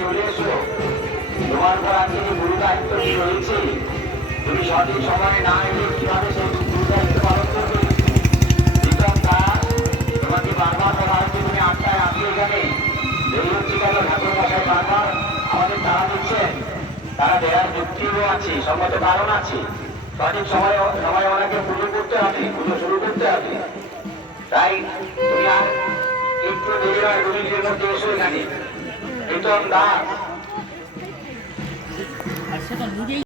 চলে এসো। তোমার উপর আজকে যে গুরু দায়িত্ব রয়েছে, তুমি সঠিক সময়ে না এলে কীভাবে সেই গুরু দায়িত্ব পালন করবে? বিক্রম দাস তোমাকে বারবার বলা হচ্ছে তুমি আটটায় আসবে এখানে দেরি হচ্ছে কেন ঠাকুর মশাই বারবার আমাদের তারা দিচ্ছেন। তারা দেওয়ার যুক্তিও আছে, সম্মত কারণ আছে। সঠিক সময়ে সময় ওনাকে পুজো করতে হবে, পুজো শুরু করতে হবে। তাই তুমি আর একটু দেরি হয় দু মধ্যে এসো এখানে। প্রীতম দাস